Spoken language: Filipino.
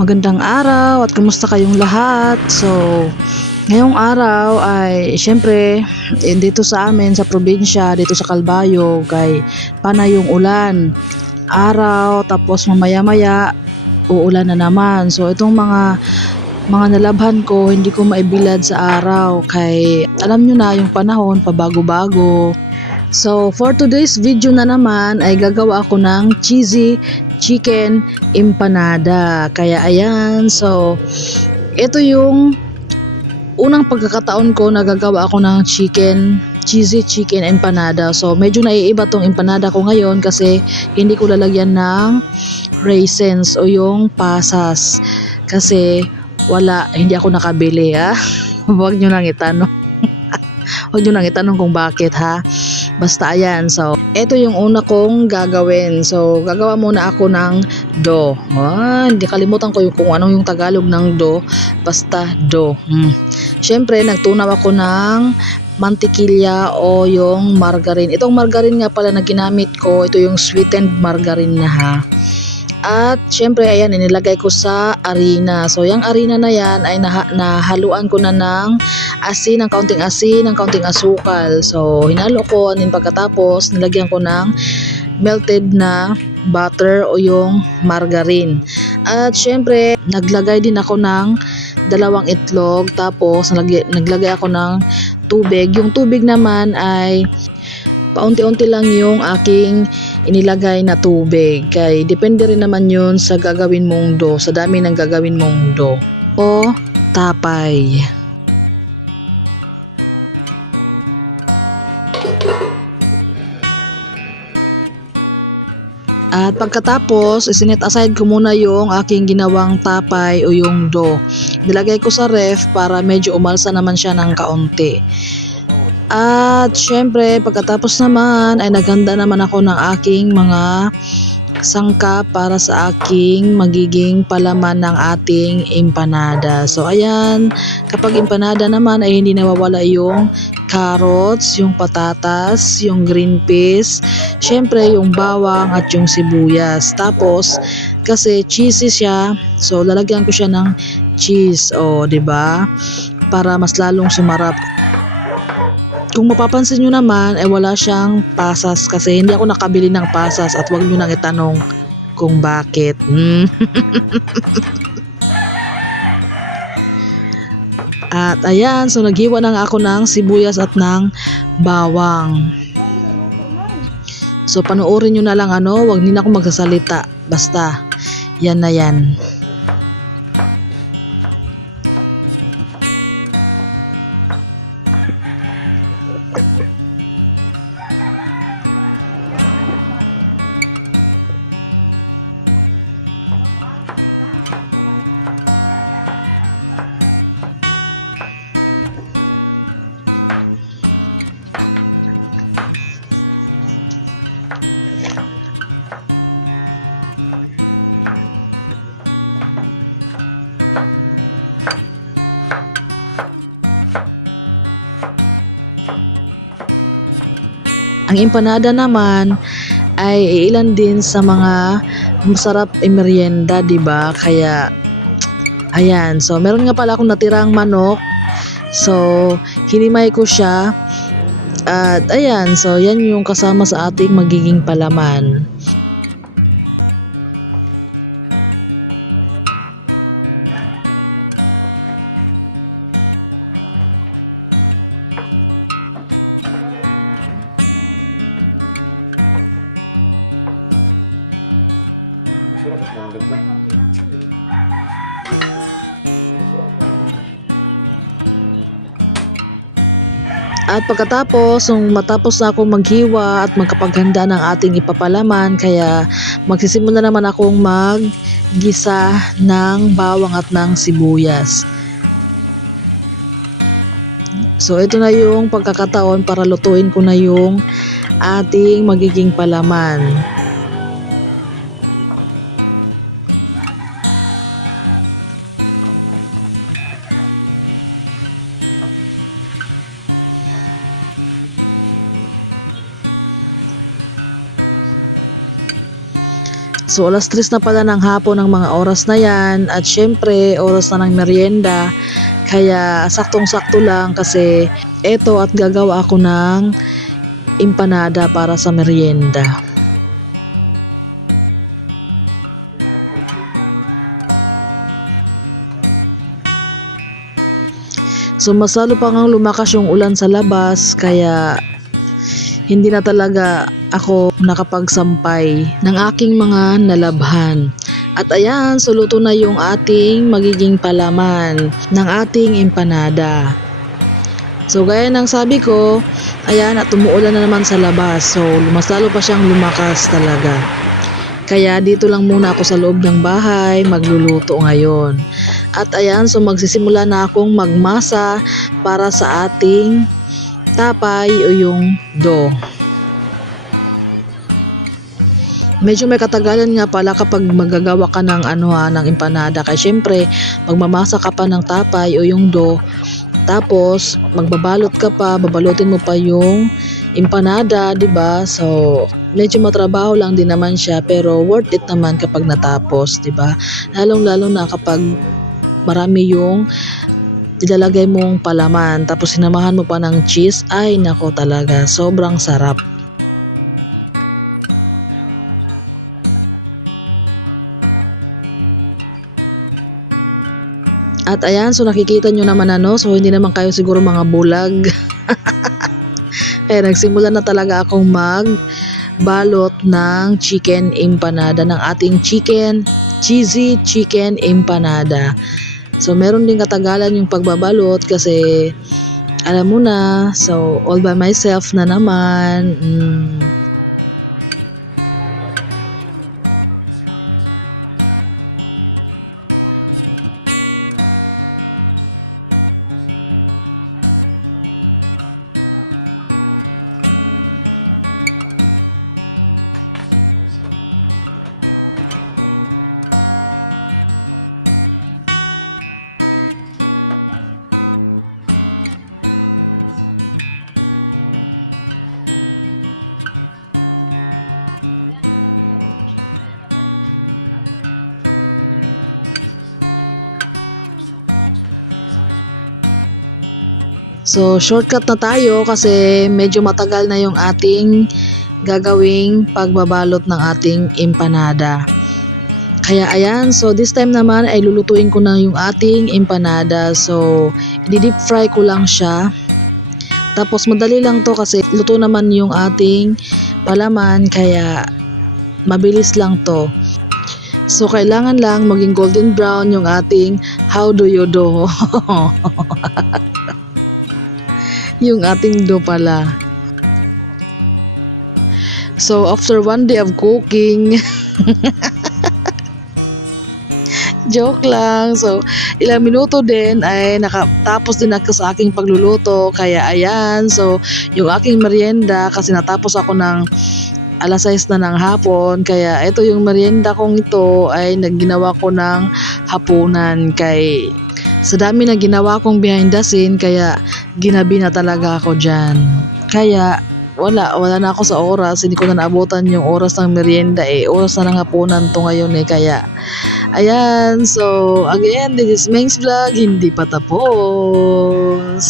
Magandang araw at kumusta kayong lahat? So, ngayong araw ay syempre dito sa amin sa probinsya, dito sa Calbayog kay panay yung ulan. Araw tapos mamaya-maya uulan na naman. So, itong mga nalabhan ko hindi ko maibilad sa araw kay alam nyo na yung panahon pabago-bago. So, for today's video na naman ay gagawa ako ng cheesy chicken empanada. Kaya ayan, so ito yung unang pagkakataon ko na gagawa ako ng cheesy chicken empanada. So, medyo naiiba tong empanada ko ngayon kasi hindi ko lalagyan ng raisins o yung pasas. Kasi hindi ako nakabili ha. Huwag nyo nang itanong. Huwag nyo nang itanong kung bakit ha. Basta ayan, so ito yung una kong gagawin. So gagawa muna ako ng dough. Hindi kalimutan ko yung kung anong yung Tagalog ng dough. Basta dough. Siyempre nagtunaw ako ng mantikilya o yung margarine. Itong margarine nga pala na ginamit ko, ito yung sweetened margarine na ha. At syempre ayan, inilagay ko sa arena. So yung arena na yan ay nahaluan ko na ng asin, ng kaunting asukal. So hinalo ko, and then pagkatapos nilagyan ko ng melted na butter o yung margarine. At syempre naglagay din ako ng 2 itlog, tapos naglagay ako ng tubig. Yung tubig naman ay paunti-unti lang yung aking inilagay na tubig. Kay depende rin naman yun sa gagawin mong dough, sa dami ng gagawin mong dough o tapay. At pagkatapos, isinet aside ko muna yung aking ginawang tapay o yung dough. Nilagay ko sa ref para medyo umalsa naman siya ng kaunti. At syempre pagkatapos naman ay naghanda naman ako ng aking mga sangkap para sa aking magiging palaman ng ating empanada. So ayan, kapag empanada naman ay hindi nawawala yung carrots, yung patatas, yung green peas, syempre yung bawang at yung sibuyas. Tapos kasi cheesy siya, so lalagyan ko siya ng cheese, di ba? Para mas lalong sumarap. Kung mapapansin nyo naman ay wala siyang pasas kasi hindi ako nakabili ng pasas, at huwag nyo nang itanong kung bakit. At ayan, so naghiwa na nga ako ng sibuyas at ng bawang. So panoorin nyo na lang, huwag nyo na ako magsasalita. Basta yan na yan. Ang empanada naman ay ilan din sa mga masarap merienda, 'di ba? Kaya ayan, so meron nga pala akong natirang manok. So hinimay ko siya. At ayan, so yan yung kasama sa ating magiging palaman. At pagkatapos, matapos na akong maghiwa at magkapaghanda ng ating ipapalaman, kaya magsisimula naman akong maggisa ng bawang at ng sibuyas. So ito na yung pagkakataon para lutuin ko na yung ating magiging palaman. So alas 3 na pala ng hapon ng mga oras na yan at syempre oras na ng merienda. Kaya saktong-sakto lang kasi eto at gagawa ako ng empanada para sa merienda. So masalo pa ngang lumakas yung ulan sa labas kaya hindi na talaga ako nakapagsampay ng aking mga nalabhan. At ayan, so luto na yung ating magiging palaman ng ating empanada. So gaya ng sabi ko, ayan at tumuulan na naman sa labas. So mas lalo pa siyang lumakas talaga. Kaya dito lang muna ako sa loob ng bahay magluluto ngayon. At ayan, so magsisimula na akong magmasa para sa ating tapay o yung dough. Medyo may katagalan nga pala kapag magagawa ka ng ng empanada kasi syempre magmamasa ka pa ng tapay o yung dough. Tapos magbabalot ka pa, babalutin mo pa yung empanada, 'di ba? So medyo matrabaho lang din naman siya pero worth it naman kapag natapos, 'di ba? Lalong-lalo na kapag marami yung ilalagay mong palaman tapos sinamahan mo pa ng cheese, ay nako talaga, sobrang sarap. At ayan, so nakikita nyo naman so hindi naman kayo siguro mga bulag. Kaya nagsimula na talaga akong magbalot ng chicken empanada, ng ating cheesy chicken empanada. So meron din katagalan yung pagbabalot kasi alam mo na, so all by myself na naman. So shortcut na tayo kasi medyo matagal na yung ating gagawing pagbabalot ng ating empanada. Kaya ayan, so this time naman ay lulutuin ko na yung ating empanada. So i-deep fry ko lang siya. Tapos madali lang to kasi luto naman yung ating palaman kaya mabilis lang to. So kailangan lang maging golden brown yung ating how do you do. Yung ating dough pala. So after one day of cooking, joke lang. So ilang minuto din ay nakatapos din ako sa aking pagluluto. Kaya ayan, so yung aking merienda kasi natapos ako ng alas 6 na ng hapon. Kaya ito yung merienda kong ito ay nagginawa ko ng hapunan kay sa dami na ginawa kong behind the scene kaya ginabi na talaga ako dyan. Kaya wala na ako sa oras, hindi ko na naabutan yung oras ng merienda oras na ng hapunan to ngayon kaya ayan, so again, this is Meng's Vlog, hindi pa tapos.